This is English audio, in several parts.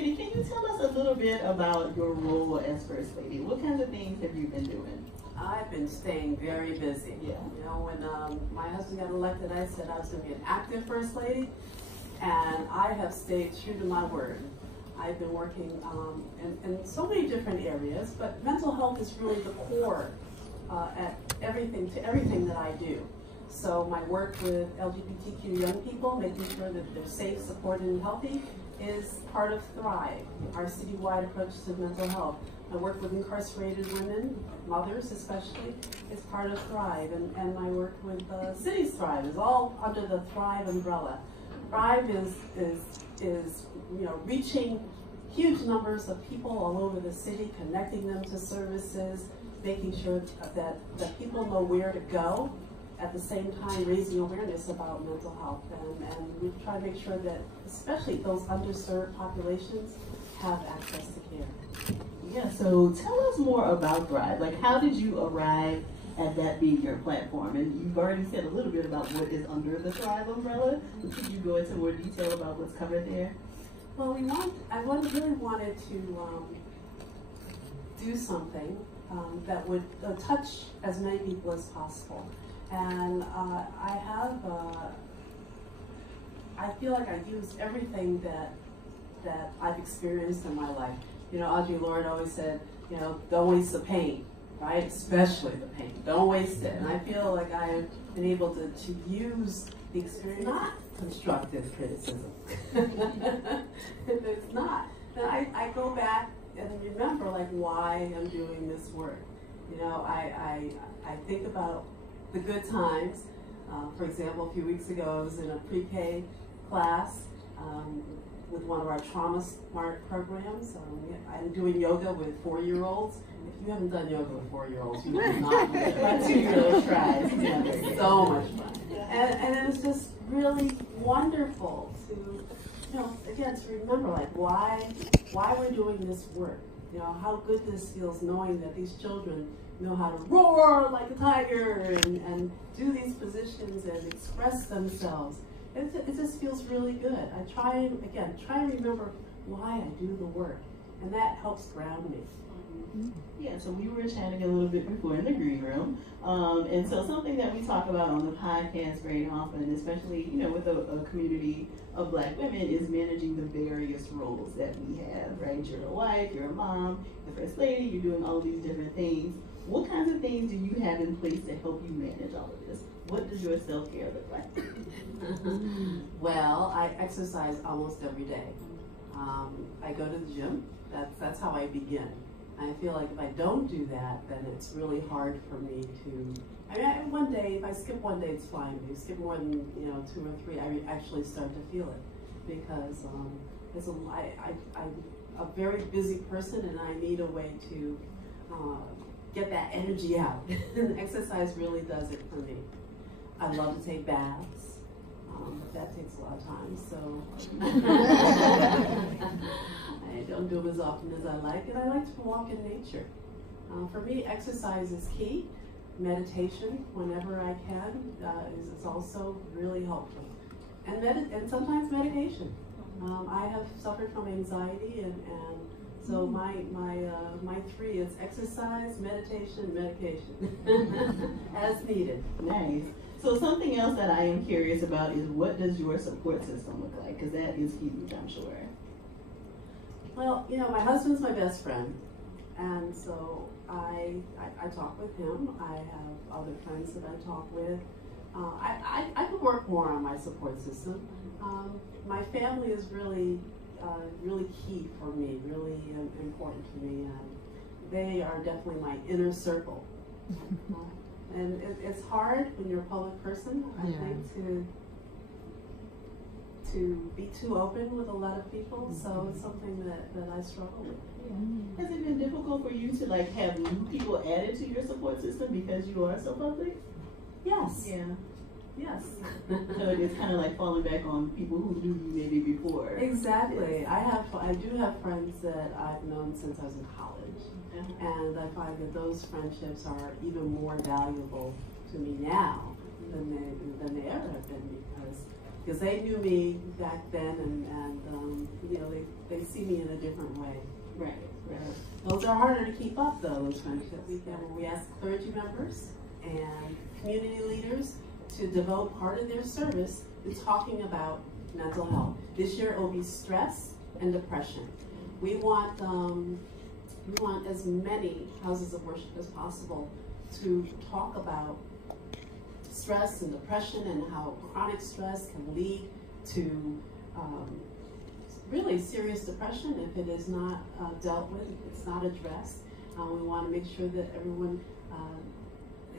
Lady, can you tell us a little bit about your role as First Lady? What kinds of things have you been doing? I've been staying very busy. Yeah. You know, when my husband got elected, I said I was going to be an active First Lady, and I have stayed true to my word. I've been working in so many different areas, but mental health is really the core to everything that I do. So my work with LGBTQ young people, making sure that they're safe, supported, and healthy, is part of Thrive, our citywide approach to mental health. I work with incarcerated women, mothers especially, is part of Thrive, and my work with Cities Thrive is all under the Thrive umbrella. Thrive is reaching huge numbers of people all over the city, connecting them to services, making sure that people know where to go, at the same time raising awareness about mental health. And we try to make sure that especially those underserved populations have access to care. Yeah, so tell us more about Thrive. Like, how did you arrive at that being your platform? And you've already said a little bit about what is under the Thrive umbrella. Could you go into more detail about what's covered there? Well, I really wanted to do something that would touch as many people as possible. And I feel like I use everything that I've experienced in my life. You know, Audre Lorde always said, you know, don't waste the pain, right? Especially the pain. Don't waste it. And I feel like I've been able to use the experience, not constructive criticism. It's not. And I go back and remember like why I'm doing this work. You know, I think about the good times. For example, a few weeks ago I was in a pre-K class with one of our Trauma Smart programs. I'm doing yoga with 4-year-olds. If you haven't done yoga with 4-year-olds, you do not. My 2-year-old tries. Yeah, so much fun. And it was just really wonderful to, you know, again, to remember like why we're doing this work. You know, how good this feels knowing that these children know how to roar like a tiger and do these positions and express themselves. It just feels really good. I try and remember why I do the work, and that helps ground me. Yeah, so we were chatting a little bit before in the green room, and so something that we talk about on the podcast very often, especially with a community of Black women, is managing the various roles that we have. Right, you're a wife, you're a mom, the First Lady, you're doing all of these different things. What kinds of things do you have in place to help you manage all of this? What does your self-care look like? Well, I exercise almost every day. I go to the gym. That's how I begin. I feel like if I don't do that, then it's really hard for me to. I mean, one day, if I skip one day, it's fine. If you skip more than 2 or 3, I actually start to feel it because I'm a very busy person, and I need a way to get that energy out. And exercise really does it for me. I love to take baths. But that takes a lot of time, so I don't do them as often as I like, and I like to walk in nature. For me, exercise is key. Meditation, whenever I can, is also really helpful. And sometimes medication. I have suffered from anxiety, and so my 3 is exercise, meditation, medication, as needed. Nice. So something else that I am curious about is, what does your support system look like? Because that is huge, I'm sure. Well, my husband's my best friend, and so I talk with him. I have other friends that I talk with. I could work more on my support system. My family is really key for me, really important to me, and they are definitely my inner circle. And it's hard when you're a public person, I think, to be too open with a lot of people. So it's something that I struggle with. Yeah. Has it been difficult for you to have new people added to your support system because you are so public? Yes. Yeah. Yes. So it's kind of like falling back on people who knew you maybe before. Exactly. Yes. I do have friends that I've known since I was in college. And I find that those friendships are even more valuable to me now than they ever have been, because because they knew me back then, and you know, they see me in a different way. Right, right. Those are harder to keep up, though, those friendships. We ask clergy members and community leaders to devote part of their service to talking about mental health. This year it will be stress and depression. We want as many houses of worship as possible to talk about stress and depression and how chronic stress can lead to really serious depression if it is not dealt with, if it's not addressed. We want to make sure that everyone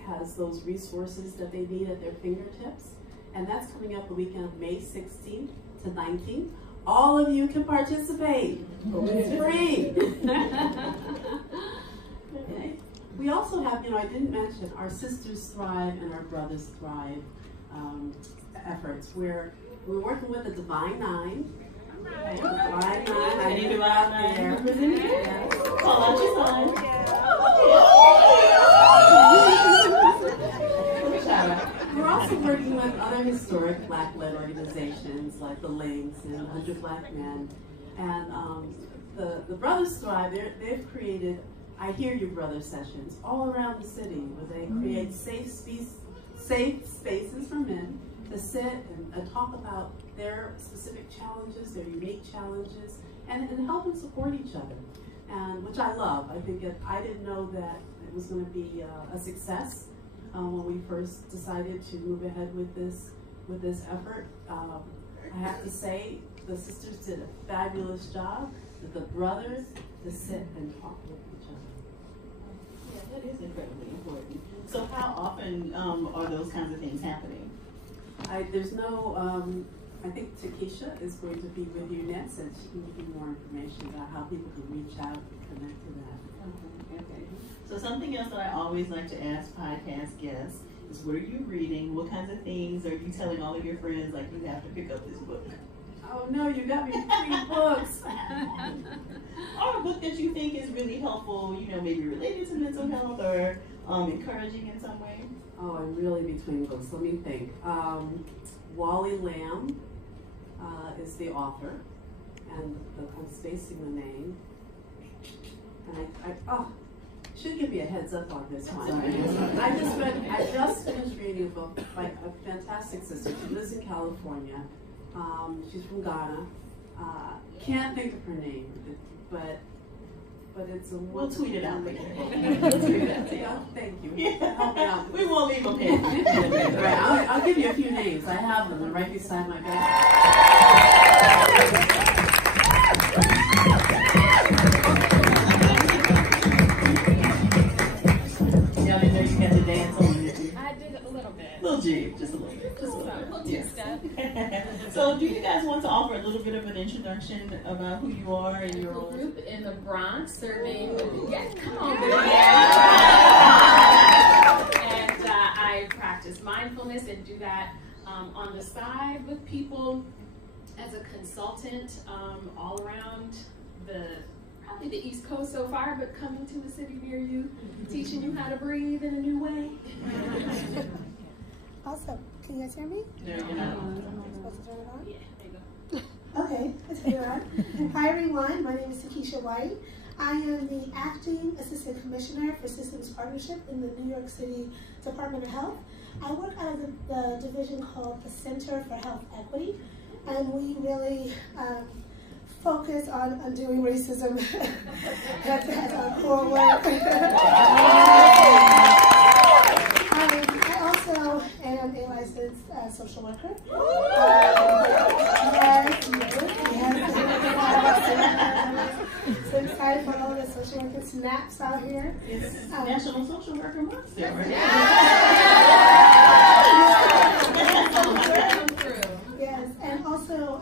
has those resources that they need at their fingertips. And that's coming up the weekend of May 16th to 19th. All of you can participate. It's free. Okay. We also have, you know, I didn't mention our Sisters Thrive and our Brothers Thrive efforts, where we're working with the Divine Nine. Okay, the Divine Nine. Any Divine Nine members in here? Yes. Call out your sign. We're also working with other historic Black-led organizations like the Links and 100 Black Men. And the Brothers Thrive, they've created I Hear You Brother sessions all around the city, where they create safe spaces for men to sit and talk about their specific challenges, their unique challenges, and help and support each other. And which I love. I think I didn't know that it was going to be a success when we first decided to move ahead with this effort. I have to say, the sisters did a fabulous job with the brothers to sit and talk with each other. Yeah, that is incredibly important. So how often are those kinds of things happening? There's no, I think Takesha is going to be with you next, and she can give you more information about how people can reach out and connect to that. Okay. So something else that I always like to ask podcast guests is, what are you reading? What kinds of things are you telling all of your friends, like, you have to pick up this book? Oh no, you got me 3 books. Or a book that you think is really helpful, you know, maybe related to mental health or encouraging in some way? Oh, I'm really between books. Let me think. Wally Lamb is the author, and I'm spacing the name. And I should give you a heads up on this one. I just finished reading a book by a fantastic sister. She lives in California. She's from Ghana. Can't think of her name, but it's a. We'll tweet it out. We'll tweet it out. Yeah, thank you. Yeah. Help me out. We won't leave them here. Right, I'll give you a few names. I have them. They're right beside my bed. Y'all didn't know you had to dance on it. I did a little bit. Little jig, just a little bit. Just a little bit. Yes. So do you guys want to offer a little bit of an introduction about who you are and your role? Group in the Bronx serving, come on, and I practice mindfulness and do that on the side with people as a consultant all around probably the East Coast so far, but coming to a city near you, teaching you how to breathe in a new way. Awesome. Can you guys hear me? No, you're not. Am I supposed to turn it on? Yeah, there you go. Okay, let's turn it on. Hi everyone, my name is Takesha White. I am the Acting Assistant Commissioner for Systems Partnership in the New York City Department of Health. I work out of the division called the Center for Health Equity, and we really focus on undoing racism. That's our core work. I also am a licensed social worker. So excited for all the social worker snaps out here. It's National Social Worker Month still, right? Yes, and also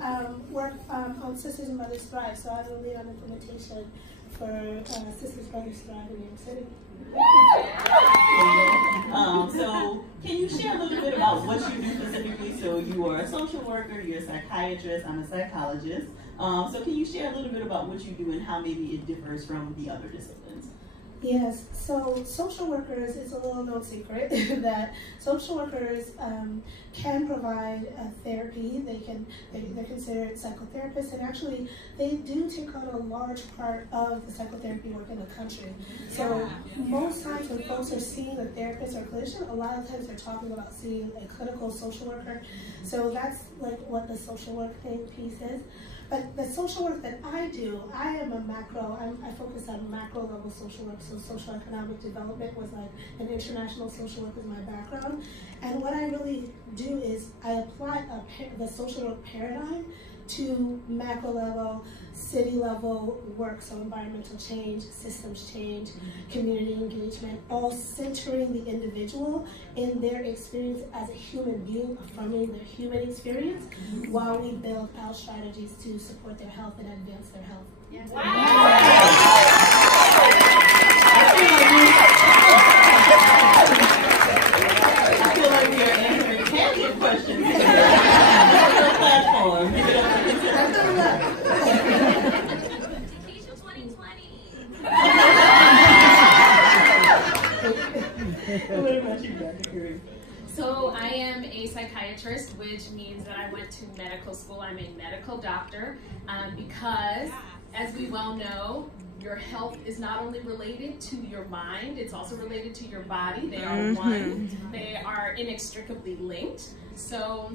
work on Sisters and Brothers Thrive. So I will lead on implementation for Sisters Brothers Thrive in New York City. So can you share a little bit about what you do specifically? So you are a social worker, you're a psychiatrist, I'm a psychologist. So can you share a little bit about what you do and how maybe it differs from the other disciplines? Yes, so social workers, it's a little known secret that social workers can provide therapy. They're considered psychotherapists, and actually they do take on a large part of the psychotherapy work in the country. So most times when folks are seeing a therapist or clinician, a lot of times they're talking about seeing a clinical social worker. So that's like what the social work piece is. But the social work that I do, I am a I focus on macro level social work, so social economic development was like an international social work is my background. And what I really do is I apply the social work paradigm to macro level, city level work, so environmental change, systems change, community engagement, all centering the individual in their experience as a human being, affirming their human experience, while we build out strategies to support their health and advance their health. Yeah. Wow. I feel like we are answering tangent questions. Platform. Give it up for Keisha 2020. What about you, Dr. Curry? So I am a psychiatrist, which means that I went to medical school. I'm a medical doctor because, as we well know, your health is not only related to your mind, it's also related to your body. They are one. They are inextricably linked. So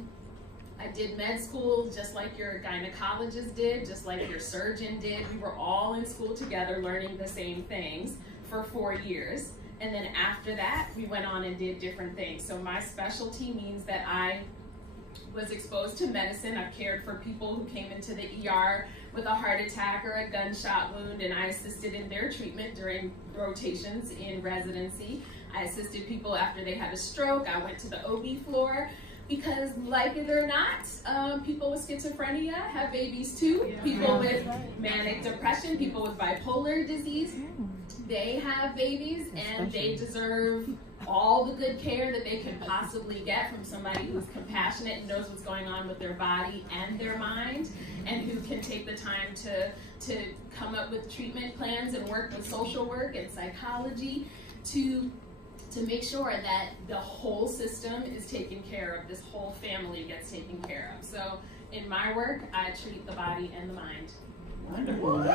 I did med school just like your gynecologist did, just like your surgeon did. We were all in school together learning the same things for 4 years. And then after that, we went on and did different things. So my specialty means that I was exposed to medicine. I've cared for people who came into the ER with a heart attack or a gunshot wound, and I assisted in their treatment during rotations in residency. I assisted people after they had a stroke. I went to the OB floor because, like it or not, people with schizophrenia have babies too. People with manic depression, people with bipolar disease, they have babies, and they deserve all the good care that they can possibly get from somebody who's compassionate and knows what's going on with their body and their mind, and who can take the time to come up with treatment plans and work with social work and psychology to make sure that the whole system is taken care of, this whole family gets taken care of. So in my work, I treat the body and the mind. Wonderful. Like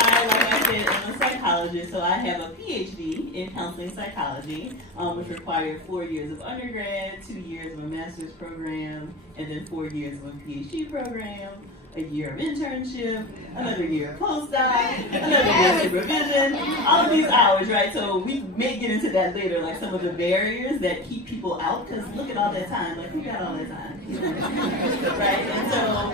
I said, I'm a psychologist, so I have a PhD in counseling psychology, which required 4 years of undergrad, 2 years of a master's program, and then 4 years of a PhD program, a year of internship, another year of postdoc, another year of supervision, all of these hours, right? So we may get into that later, like some of the barriers that keep people out, because look at all that time, like who got all that time? Right? And so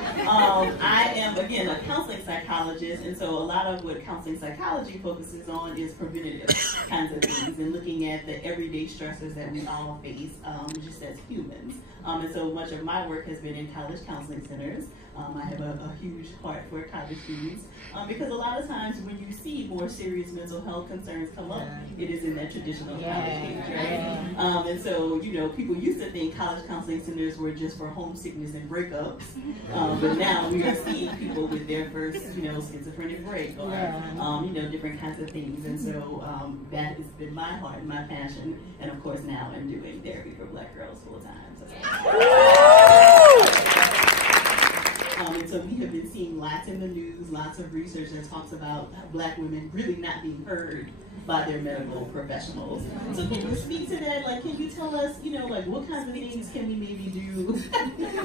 I am, again, a counseling psychologist, and so a lot of what counseling psychology focuses on is preventative kinds of things and looking at the everyday stressors that we all face just as humans. And so much of my work has been in college counseling centers. I have a huge heart for college students because a lot of times when you see more serious mental health concerns come up, it is in that traditional college age, right? And so, you know, people used to think college counseling centers were just for homesickness and breakups, but now we are seeing people with their first, you know, schizophrenic break or, you know, different kinds of things. And so that has been my heart and my passion. And of course now I'm doing therapy for Black girls full time. And so we have been seeing lots in the news, lots of research that talks about Black women really not being heard by their medical professionals. So can you speak to that? Like, can you tell us, you know, like what kinds of things can we maybe do?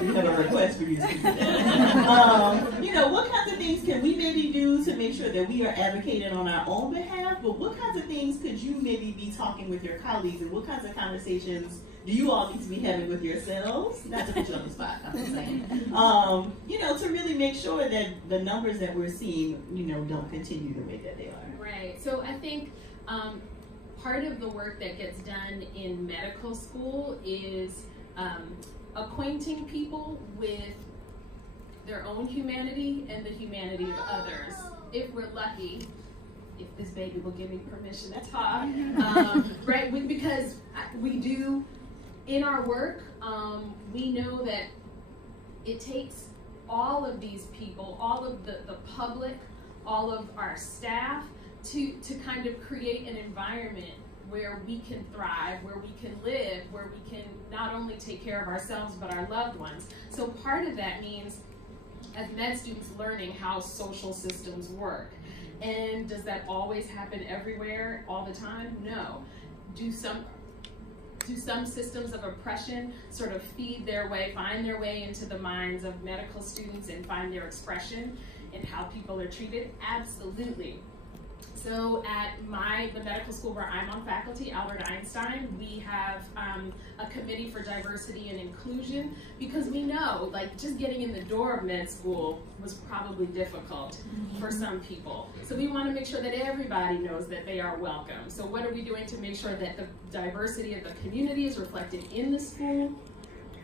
We have a request for you to speak to that. You know, what kinds of things can we maybe do to make sure that we are advocating on our own behalf? But what kinds of things could you maybe be talking with your colleagues, and what kinds of conversations do you all need to be having with yourselves? Not to put you on the spot, I'm just saying. You know, to really make sure that the numbers that we're seeing, you know, don't continue the way that they are. Right. So I think part of the work that gets done in medical school is acquainting people with their own humanity and the humanity of others. If we're lucky, if this baby will give me permission to talk, right? Because we do, in our work, we know that it takes all of these people, all of the public, all of our staff to kind of create an environment where we can thrive, where we can live, where we can not only take care of ourselves but our loved ones. So part of that means as med students learning how social systems work. And does that always happen everywhere all the time? No. Do some systems of oppression sort of find their way into the minds of medical students and find their expression in how people are treated? Absolutely. So at the medical school where I'm on faculty, Albert Einstein, we have a committee for diversity and inclusion, because we know, like, just getting in the door of med school was probably difficult for some people. So we want to make sure that everybody knows that they are welcome. So what are we doing to make sure that the diversity of the community is reflected in the school?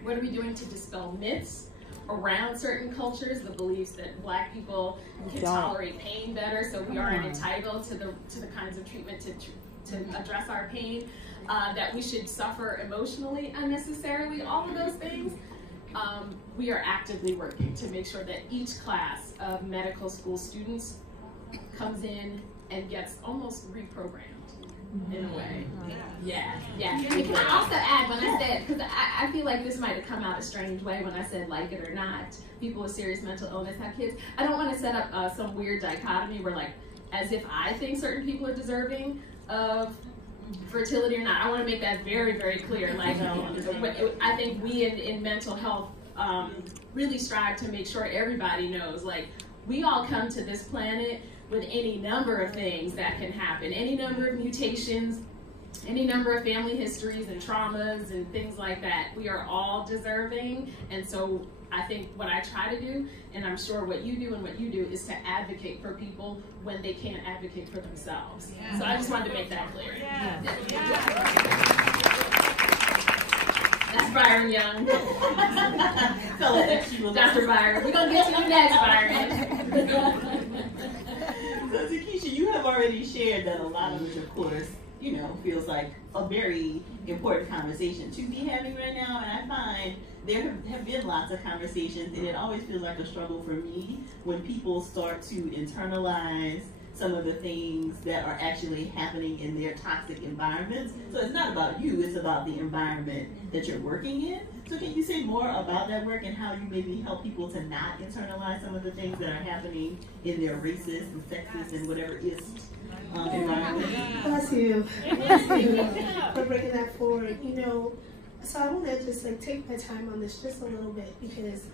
What are we doing to dispel myths around certain cultures, the beliefs that Black people can tolerate pain better, so we aren't entitled to the kinds of treatment to address our pain, that we should suffer emotionally unnecessarily, all of those things. We are actively working to make sure that each class of medical school students comes in and gets almost reprogrammed in a way. Yeah. And can I also add, when I said, because I feel like this might have come out a strange way when I said like it or not, people with serious mental illness have kids. I don't want to set up some weird dichotomy where, like, as if I think certain people are deserving of fertility or not. I want to make that very, very clear. Like, I think we in mental health really strive to make sure everybody knows, like, we all come to this planet with any number of things that can happen, any number of mutations, any number of family histories and traumas and things like that. We are all deserving, and so I think what I try to do, and I'm sure what you do and what you do, is to advocate for people when they can't advocate for themselves. So I just wanted to make that clear. That's Byron Young. Dr. Byron. We're going to get to you next, Byron. So Takesha, you have already shared that a lot of it, of course, feels like a very important conversation to be having right now, and I find there have been lots of conversations, and it always feels like a struggle for me when people start to internalize some of the things that are actually happening in their toxic environments. So it's not about you, it's about the environment that you're working in. So can you say more about that work and how you maybe help people to not internalize some of the things that are happening in their racist and sexist and whatever is environment? Bless you. Bless you for bringing that forward. So I want to just take my time on this just a little bit, because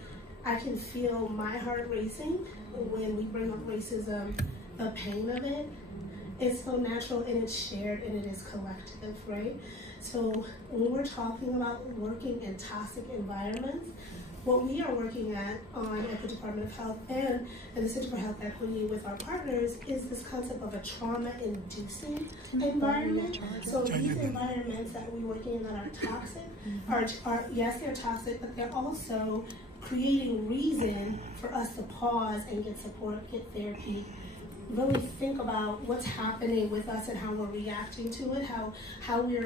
I can feel my heart racing when we bring up racism. The pain of it is so natural, and it's shared, and it is collective, right? So when we're talking about working in toxic environments, what we are working at the Department of Health and the Center for Health Equity with our partners is this concept of a trauma-inducing environment. So these environments that we're working in that are toxic are yes, they're toxic, but they're also creating reason for us to pause and get support, get therapy, really think about what's happening with us and how we're reacting to it, how we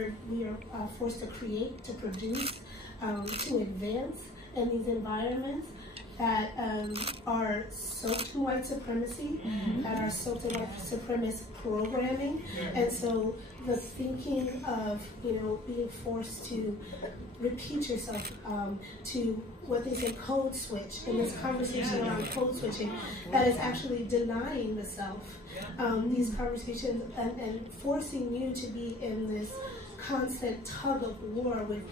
are forced to create, to produce, to advance in these environments that are soaked in white supremacy, that are soaked in white supremacist programming, and so the thinking of being forced to repeat yourself, to what they say code switch, and this conversation around code switching that is actually denying the self. These conversations and forcing you to be in this constant tug of war with,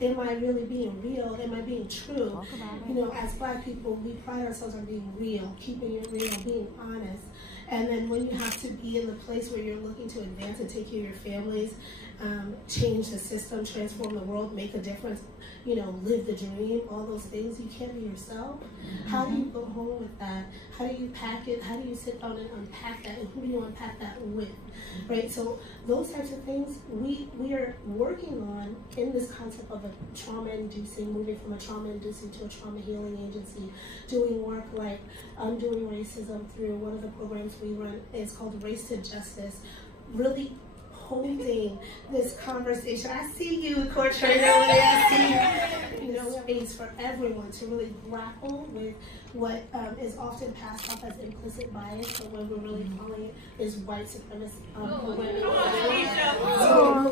am I really being real? Am I being true? As Black people, we pride ourselves on being real, keeping it real, being honest. And then when you have to be in the place where you're looking to advance and take care of your families, change the system, transform the world, make a difference, live the dream, all those things, you can't be yourself. How do you go home with that? How do you pack it? How do you sit down and unpack that? And who do you unpack that with? Right? So those types of things we are working on in this concept of a trauma-inducing, moving from a trauma-inducing to a trauma healing agency, doing work like undoing racism through one of the programs we run is called Race to Justice, really holding this conversation. I see you, Courtney, I see you know, space for everyone to really grapple with what is often passed off as implicit bias, but what we're really calling it is white supremacy. So what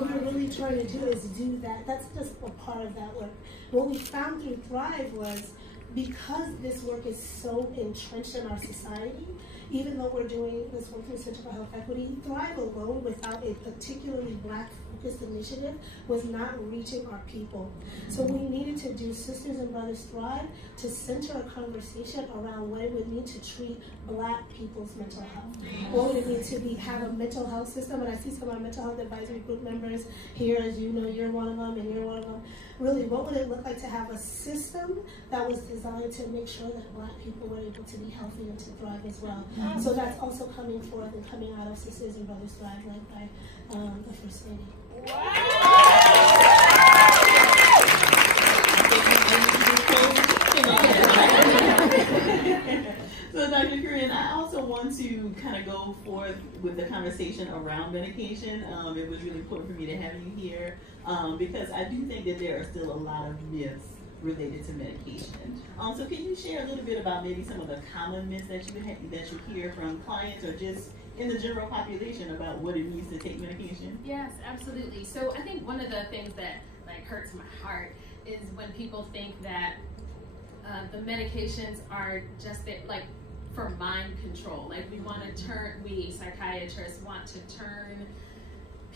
we're really trying to do is do that. That's just a part of that work. What we found through Thrive was, because this work is so entrenched in our society, even though we're doing this work through Center for Health Equity, Thrive alone, without a particularly Black-focused initiative, was not reaching our people. So we needed to do Sisters and Brothers Thrive to center a conversation around what it would mean to treat Black people's mental health. What would it mean to have a mental health system? And I see some of our mental health advisory group members here, as you know, you're one of them, and you're one of them. Really, what would it look like to have a system that was designed to make sure that Black people were able to be healthy and to thrive as well? So that's also coming forth and coming out of Sisters and Brothers Thrive, led by the First Lady. So Dr. Corinne, I also want to kind of go forth with the conversation around medication. It was really important for me to have you here because I do think that there are still a lot of myths related to medication. So can you share a little bit about maybe some of the common myths that you hear from clients or just in the general population about what it means to take medication? Yes, absolutely. So I think one of the things that like hurts my heart is when people think that the medications are just there, like for mind control. Like we psychiatrists want to turn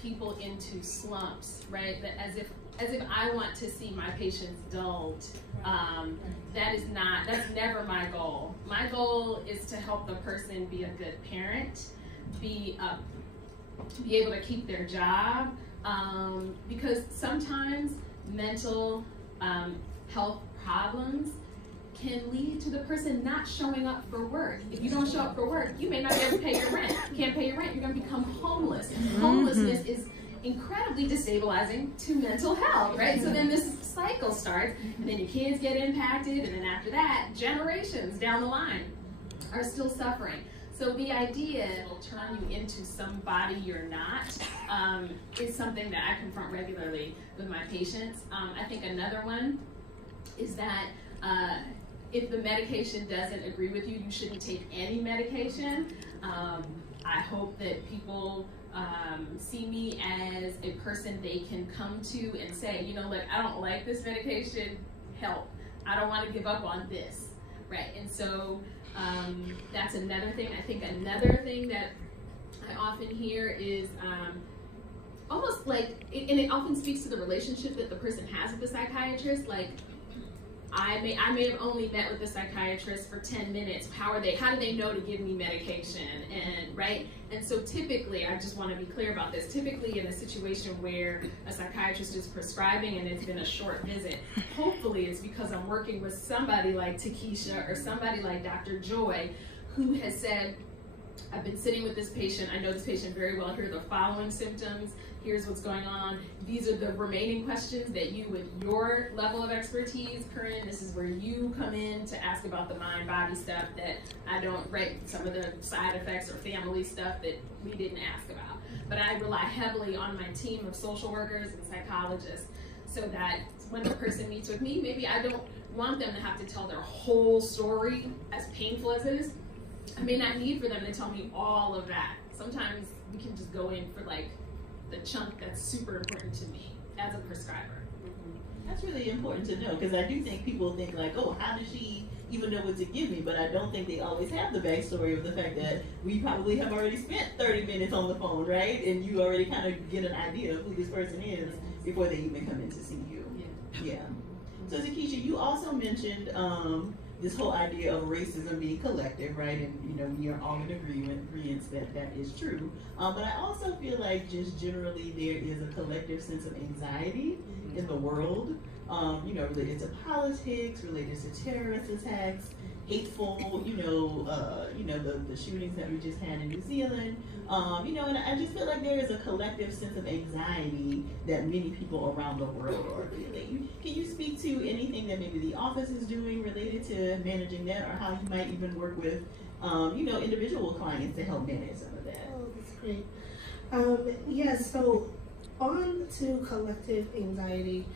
people into slumps, right? That as if I want to see my patients dulled. That's never my goal. My goal is to help the person be a good parent, be able to keep their job, because sometimes mental health problems can lead to the person not showing up for work. If you don't show up for work, you may not be able to pay your rent. You can't pay your rent, you're gonna become homeless. Homelessness is incredibly destabilizing to mental health, right? So then this cycle starts, and then your kids get impacted, and then after that, generations down the line are still suffering. So the idea it will turn you into somebody you're not is something that I confront regularly with my patients. I think another one is that if the medication doesn't agree with you, you shouldn't take any medication. I hope that people see me as a person they can come to and say, you know, like, I don't like this medication, help. I don't want to give up on this, right? And so that's another thing. I think another thing that I often hear is almost like, and it often speaks to the relationship that the person has with the psychiatrist, like, I may have only met with the psychiatrist for 10 minutes. How do they know to give me medication? And right? And so typically, I just want to be clear about this, typically in a situation where a psychiatrist is prescribing and it's been a short visit, hopefully it's because I'm working with somebody like Takesha or somebody like Dr. Joy who has said, I've been sitting with this patient, I know this patient very well, here are the following symptoms, here's what's going on. These are the remaining questions that you, with your level of expertise, Corinne, this is where you come in to ask about the mind-body stuff that I don't, right, some of the side effects or family stuff that we didn't ask about. But I rely heavily on my team of social workers and psychologists so that when the person meets with me, maybe I don't want them to have to tell their whole story, as painful as it is. I may not need for them to tell me all of that. Sometimes we can just go in for like the chunk that's super important to me as a prescriber. That's really important to know, because I do think people think like, oh, how does she even know what to give me? But I don't think they always have the backstory of the fact that we probably have already spent 30 minutes on the phone, right? And you already kind of get an idea of who this person is before they even come in to see you. Yeah. So Takesha, you also mentioned this whole idea of racism being collective, right? And you know, we are all in agreement that that is true. But I also feel like just generally there is a collective sense of anxiety in the world, you know, related to politics, related to terrorist attacks, hateful, you know, the shootings that we just had in New Zealand, you know, and I just feel like there is a collective sense of anxiety that many people around the world are feeling. Can you speak to anything that maybe the office is doing related to managing that, or how you might even work with, you know, individual clients to help manage some of that? Oh, that's great. Yes, so on to collective anxiety.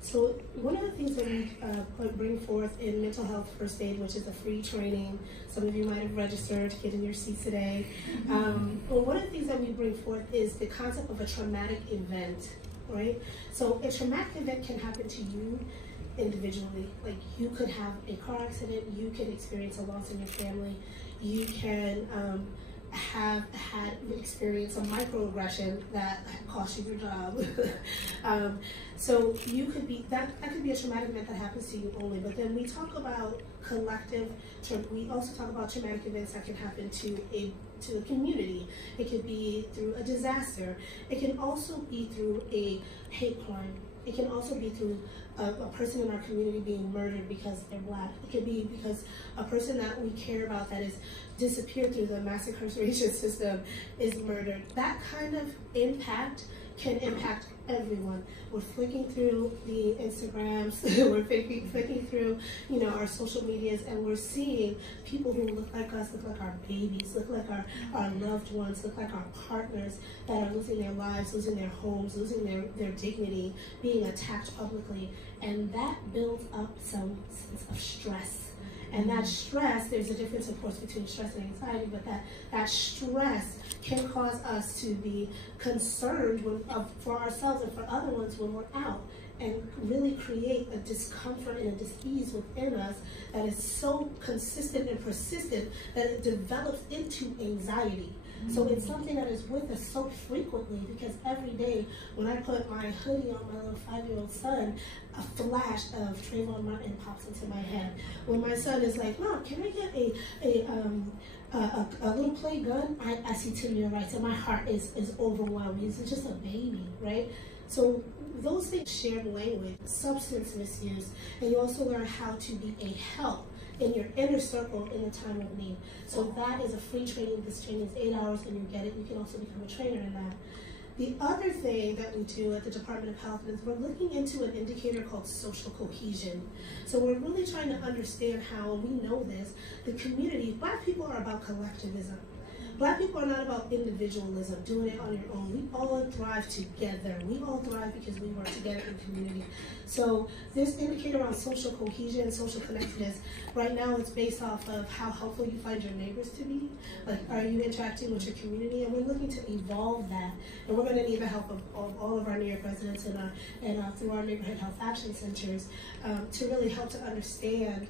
So one of the things that we bring forth in Mental Health First Aid, which is a free training, some of you might have registered to get in your seats today. Well, one of the things that we bring forth is the concept of a traumatic event, right? So a traumatic event can happen to you individually. Like you could have a car accident, you could experience a loss in your family, you can have experienced a microaggression that cost you your job. So you could be, that could be a traumatic event that happens to you only, but then we talk about collective, we also talk about traumatic events that can happen to a community. It could be through a disaster. It can also be through a hate crime. It can also be through a person in our community being murdered because they're Black. It could be because a person that we care about that is disappeared through the mass incarceration system is murdered. That kind of impact can impact everyone. We're flicking through the Instagrams, we're flicking through, our social medias, and we're seeing people who look like us, look like our babies, look like our loved ones, look like our partners that are losing their lives, losing their homes, losing their dignity, being attacked publicly. And that builds up some sense of stress. And that stress, there's a difference, of course, between stress and anxiety, but that stress can cause us to be concerned for ourselves and for other ones when we're out, and really create a discomfort and a dis-ease within us that is so consistent and persistent that it develops into anxiety. So it's something that is with us so frequently, because every day when I put my hoodie on my little 5-year-old son, a flash of Trayvon Martin pops into my head. When my son is like, Mom, can I get a little play gun? I see Timmy Rights, and my heart is overwhelmed. He's just a baby, right? So those things, shared language, substance misuse, and you also learn how to be a help in your inner circle in the time of need. So that is a free training. This training is 8 hours and you get it. You can also become a trainer in that. The other thing that we do at the Department of Health is we're looking into an indicator called social cohesion. So we're really trying to understand how, we know this, the community, Black people are about collectivism. Black people are not about individualism, doing it on your own. We all thrive together. We all thrive because we work together in community. So this indicator on social cohesion, social connectedness, right now it's based off of how helpful you find your neighbors to be. Like, are you interacting with your community? And we're looking to evolve that. And we're going to need the help of all of our New York residents and through our neighborhood health action centers to really help to understand,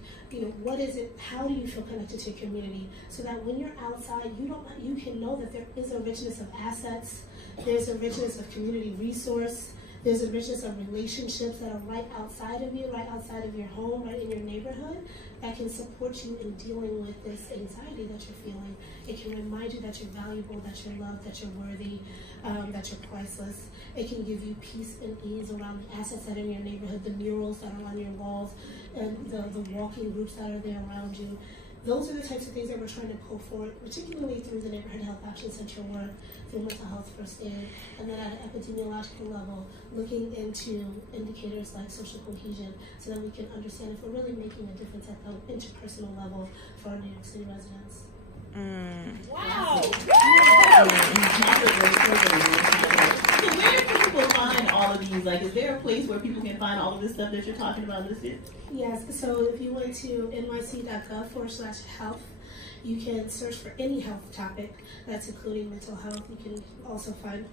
what is it, how do you feel connected to your community, so that when you're outside, you can know that there is a richness of assets, there's a richness of community resource, there's a richness of relationships that are right outside of you, right outside of your home, right in your neighborhood, that can support you in dealing with this anxiety that you're feeling. It can remind you that you're valuable, that you're loved, that you're worthy, that you're priceless. It can give you peace and ease around the assets that are in your neighborhood, the murals that are on your walls, and the walking groups that are there around you. Those are the types of things that we're trying to pull forward, particularly through the Neighborhood Health Action Center work, through Mental Health First Aid, and then at an epidemiological level, looking into indicators like social cohesion, so that we can understand if we're really making a difference at the interpersonal level for our New York City residents. Wow! So where can people find all of these? Like, is there a place where people can find all of this stuff that you're talking about listed? Yes, so if you went to nyc.gov/health, you can search for any health topic, that's including mental health. You can also find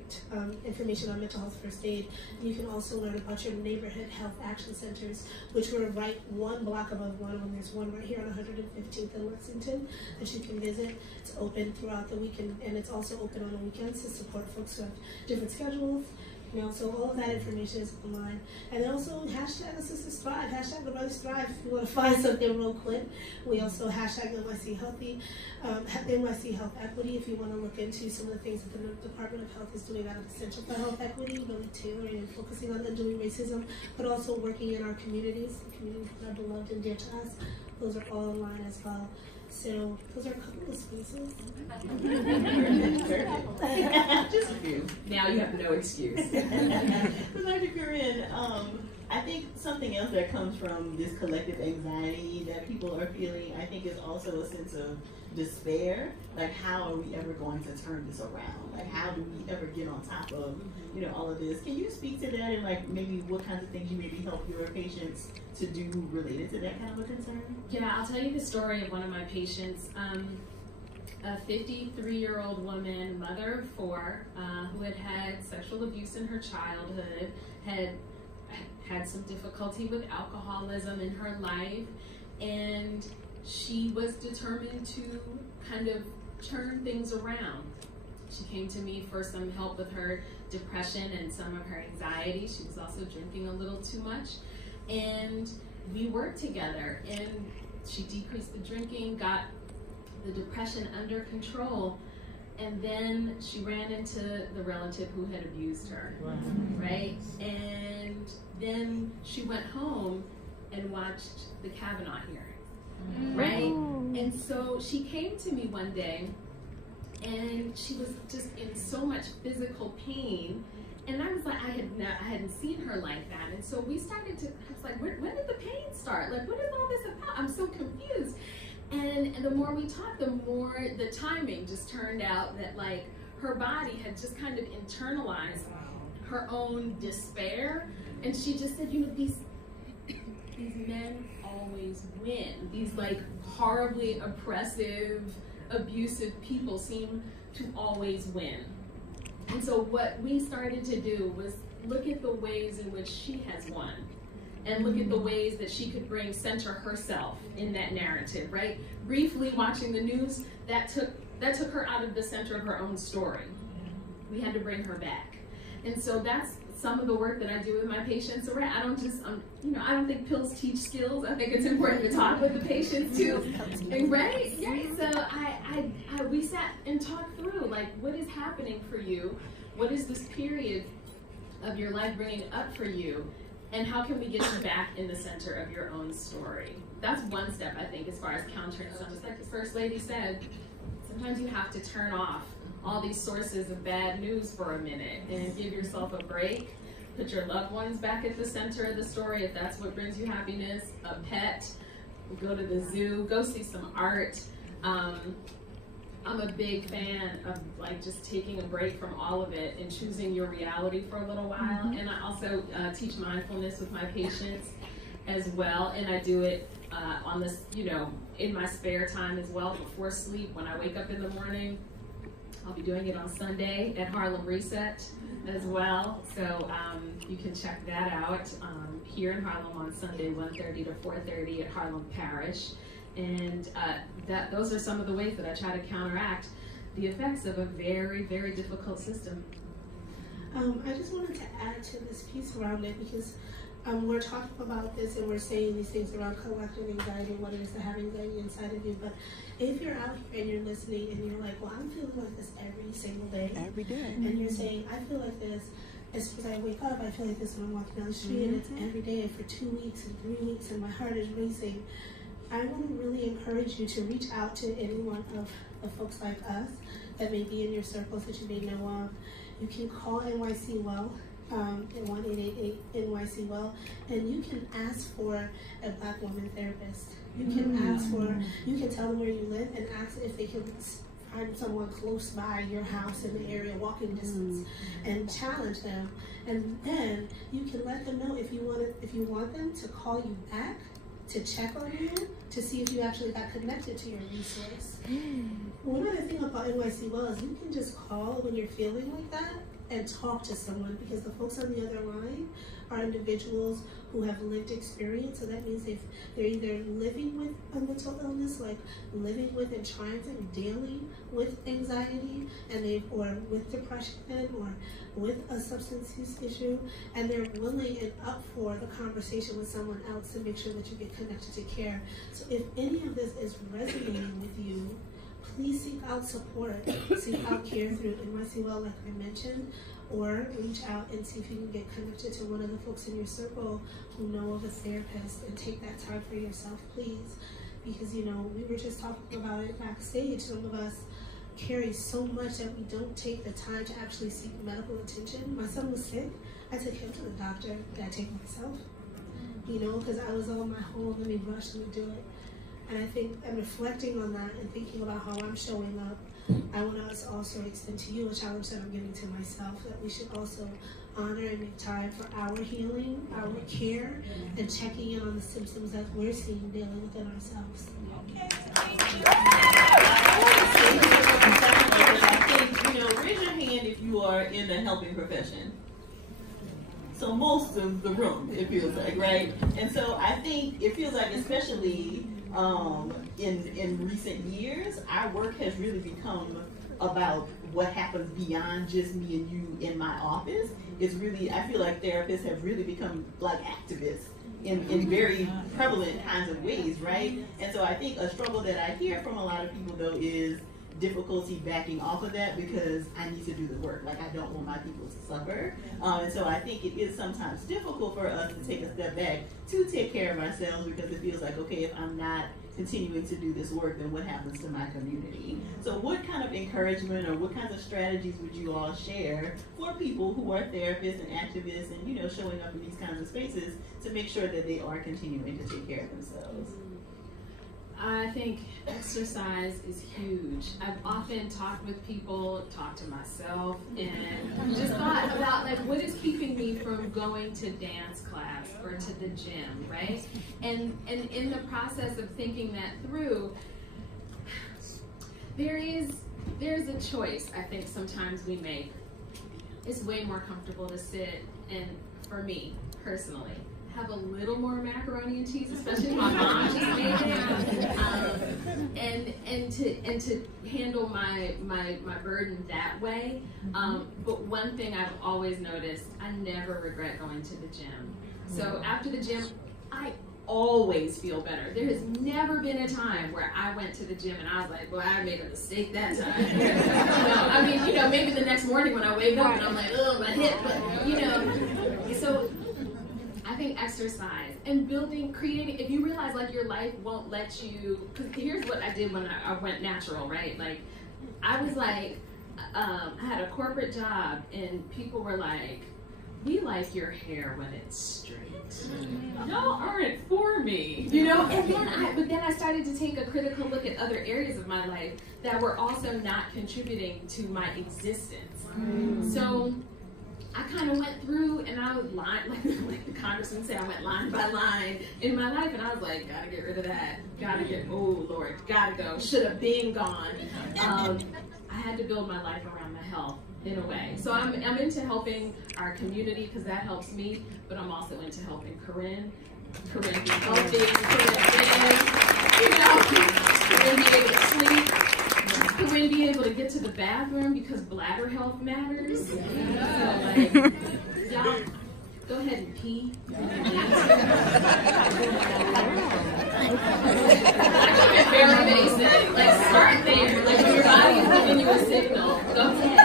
information on Mental Health First Aid. You can also learn about your neighborhood health action centers, which we're right one block above one of them. There's one right here on 115th and Lexington that you can visit. It's open throughout the week, and it's also open on the weekends to support folks who have different schedules. So all of that information is online. And then also hashtag the Sisters Thrive, hashtag the Brothers Thrive if you want to find something real quick. We also hashtag NYC Healthy, NYC Health Equity if you want to look into some of the things that the Department of Health is doing out of the Center for Health Equity, really tailoring and focusing on undoing racism, but also working in our communities that are beloved and dear to us. Those are all online as well. So those are a couple of spaces. Just a few. Now you have no excuse. Dr. Corinne, I think something else that comes from this collective anxiety that people are feeling, I think, is also a sense of despair. Like, how are we ever going to turn this around? Like, how do we ever get on top of, you know, all of this? Can you speak to that and like maybe what kinds of things you maybe help your patients to do related to that kind of a concern? Yeah, I'll tell you the story of one of my patients. A 53-year-old woman, mother of 4, who had had sexual abuse in her childhood, had some difficulty with alcoholism in her life, and she was determined to kind of turn things around. She came to me for some help with her depression and some of her anxiety. She was also drinking a little too much, and we worked together, and she decreased the drinking, got the depression under control, and then she ran into the relative who had abused her, right? And then she went home and watched the Kavanaugh hearing, right? And so she came to me one day, and she was just in so much physical pain, and I was like, I hadn't seen her like that, and so we started to, I was like, when did the pain start? Like, what is all this about? I'm so confused. And the more we talked, the more the timing just turned out that like her body had just kind of internalized her own despair. And she just said, you know, these men always win. These like horribly oppressive, abusive people seem to always win. And so what we started to do was look at the ways in which she has won, and look at the ways that she could center herself in that narrative, right? Briefly watching the news, that took her out of the center of her own story. We had to bring her back. And so that's some of the work that I do with my patients. So I don't just, you know, I don't think pills teach skills. I think it's important to talk with the patients too. And, right? So we sat and talked through, like, what is happening for you? What is this period of your life bringing up for you? And how can we get you back in the center of your own story? That's one step, I think, as far as countering some. Just like the First Lady said, sometimes you have to turn off all these sources of bad news for a minute and give yourself a break. Put your loved ones back at the center of the story if that's what brings you happiness. A pet, go to the zoo, go see some art. I'm a big fan of like just taking a break from all of it and choosing your reality for a little while. And I also teach mindfulness with my patients as well, and I do it on this, you know, in my spare time as well, before sleep, when I wake up in the morning. I'll be doing it on Sunday at Harlem Reset as well, so you can check that out here in Harlem on Sunday, 1:30 to 4:30 at Harlem Parish. And those are some of the ways that I try to counteract the effects of a very, very difficult system. I just wanted to add to this piece around it, because we're talking about this and we're saying these things around collective anxiety and what it is to have anxiety inside of you. But if you're out here and you're listening and you're like, well, I'm feeling like this every single day. Every day. And you're saying, I feel like this as soon as I wake up, I feel like this when I'm walking down the street, and it's every day for 2 weeks and 3 weeks, and my heart is racing. I want to really encourage you to reach out to any one of the folks like us that may be in your circles that you may know of. You can call NYC Well at 1-888 NYC Well, and you can ask for a Black woman therapist. You can ask for, you can tell them where you live and ask if they can find someone close by your house in the area, walking distance, and challenge them. And then you can let them know if you want them to call you back, to check on you, to see if you actually got connected to your resource. One other thing about NYC Well is you can just call when you're feeling like that and talk to someone, because the folks on the other line are individuals who have lived experience. So that means if they're either living with a mental illness, like living with and trying to dealing with anxiety, and or with depression, or with a substance use issue, and they're willing and up for the conversation with someone else to make sure that you get connected to care. So if any of this is resonating with you, please seek out support, seek out care through NYC Well, like I mentioned, or reach out and see if you can get connected to one of the folks in your circle who know of a therapist, and take that time for yourself, please. Because, you know, we were just talking about it backstage. Some of us carry so much that we don't take the time to actually seek medical attention. My son was sick. I took him to the doctor. Did I take myself? you know, because I was on my whole, let me rush, let me do it. And I think, and reflecting on that and thinking about how I'm showing up, I want to also extend to you a challenge that I'm giving to myself, that we should also honor and make time for our healing, our care, and checking in on the symptoms that we're seeing daily within ourselves. Okay. I think, you know, raise your hand if you are in the helping profession. So most of the room, it feels like, right? And so I think it feels like, especially in recent years, our work has really become about what happens beyond just me and you in my office. It's really, I feel like therapists have really become like activists in very prevalent kinds of ways, right? And so I think a struggle that I hear from a lot of people, though, is difficulty backing off of that because I need to do the work. Like, I don't want my people to suffer. And so I think it is sometimes difficult for us to take a step back to take care of ourselves, because it feels like, okay, if I'm not continuing to do this work, then what happens to my community? So what kind of encouragement or what kinds of strategies would you all share for people who are therapists and activists and, you know, showing up in these kinds of spaces to make sure that they are continuing to take care of themselves? I think exercise is huge. I've often talked with people, talked to myself, and just thought about, like, what is keeping me from going to dance class or to the gym, right? And in the process of thinking that through, there's a choice I think sometimes we make. It's way more comfortable to sit and, for me personally, have a little more macaroni and cheese, especially if my mom just made it, and to handle my burden that way. But one thing I've always noticed, I never regret going to the gym. So after the gym, I always feel better. There has never been a time where I went to the gym and I was like, well, I made a mistake that time. You know, I mean, you know, maybe the next morning when I wake up and I'm like, oh, my hip, but, you know, so I think exercise and creating, if you realize like your life won't let you, because here's what I did when I went natural, right? Like, I was like, I had a corporate job and people were like, we like your hair when it's straight. Y'all aren't for me, you know? But then I started to take a critical look at other areas of my life that were also not contributing to my existence. So I kind of went through and I was like the congressman said, I went line by line in my life, and I was like, gotta get rid of that. Oh Lord, gotta go. Should have been gone. I had to build my life around my health in a way. So I'm into helping our community because that helps me, but I'm also into helping Corinne be healthy, Corinne be able to sleep, Corinne be able to get to the bathroom because bladder health matters. So like, y'all, go ahead and pee. Very basic. Like, start there. Like, when your body is giving you a signal, go ahead.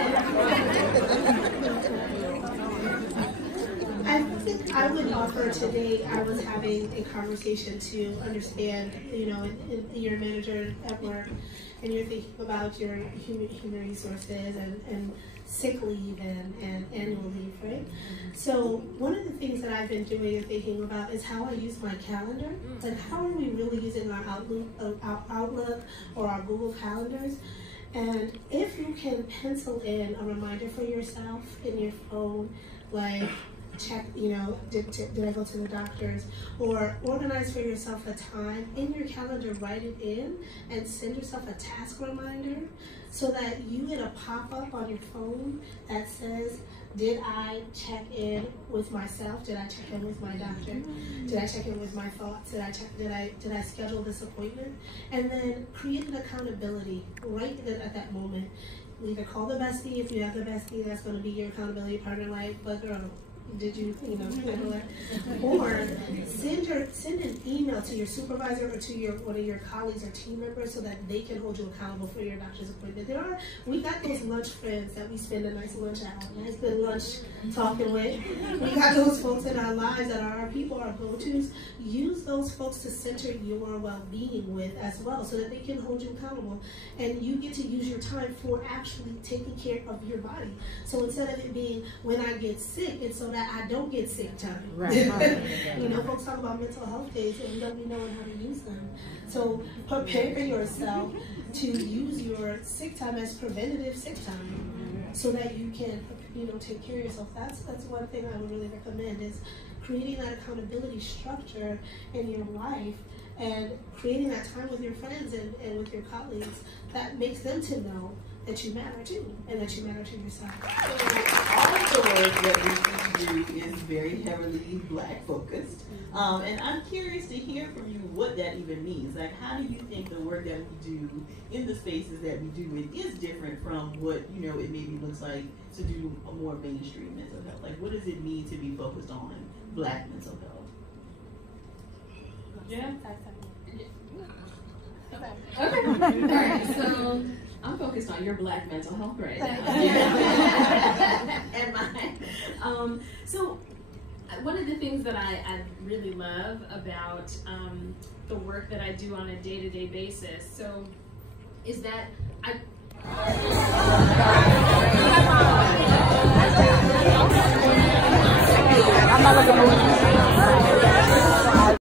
I think I would offer today, I was having a conversation to understand, you know, you're a manager at work and you're thinking about your human resources and sick leave and annual leave, right? So one of the things that I've been doing and thinking about is how I use my calendar. Like, how are we really using our Outlook or our Google Calendars? And if you can pencil in a reminder for yourself in your phone, like, check, you know, did I go to the doctors? Or organize for yourself a time in your calendar, write it in, and send yourself a task reminder so that you get a pop-up on your phone that says, did I check in with myself? Did I check in with my doctor? Did I check in with my thoughts? Did I schedule this appointment? And then create an accountability right at that moment. Either call the bestie if you have the bestie that's going to be your accountability partner, like, but girl, did you handle it? Or send an email to your supervisor or to one of your colleagues or team members so that they can hold you accountable for your doctor's appointment. We got those lunch friends that we spend a nice lunch hour, nice good lunch talking with. We got those folks in our lives that are our people, our go-tos. Use those folks to center your well-being with as well so that they can hold you accountable. And you get to use your time for actually taking care of your body. So instead of it being when I get sick, it's so that that I don't get sick time. Right. You know, folks talk about mental health days and we don't be knowing how to use them. So prepare yourself to use your sick time as preventative sick time so that you can, you know, take care of yourself. That's one thing I would really recommend is creating that accountability structure in your life and creating that time with your friends and with your colleagues that makes them to know that you matter too, and that you matter to yourself. All of the work that we do is very heavily Black focused. And I'm curious to hear from you what that even means. Like, how do you think the work that we do in the spaces that we do it is different from what, you know, it maybe looks like to do a more mainstream mental health? Like, what does it mean to be focused on Black mental health? Yeah. Okay. All right. So I'm focused on your Black mental health right now. And mine. So one of the things that I really love about the work that I do on a day-to-day basis, so is that I'm not looking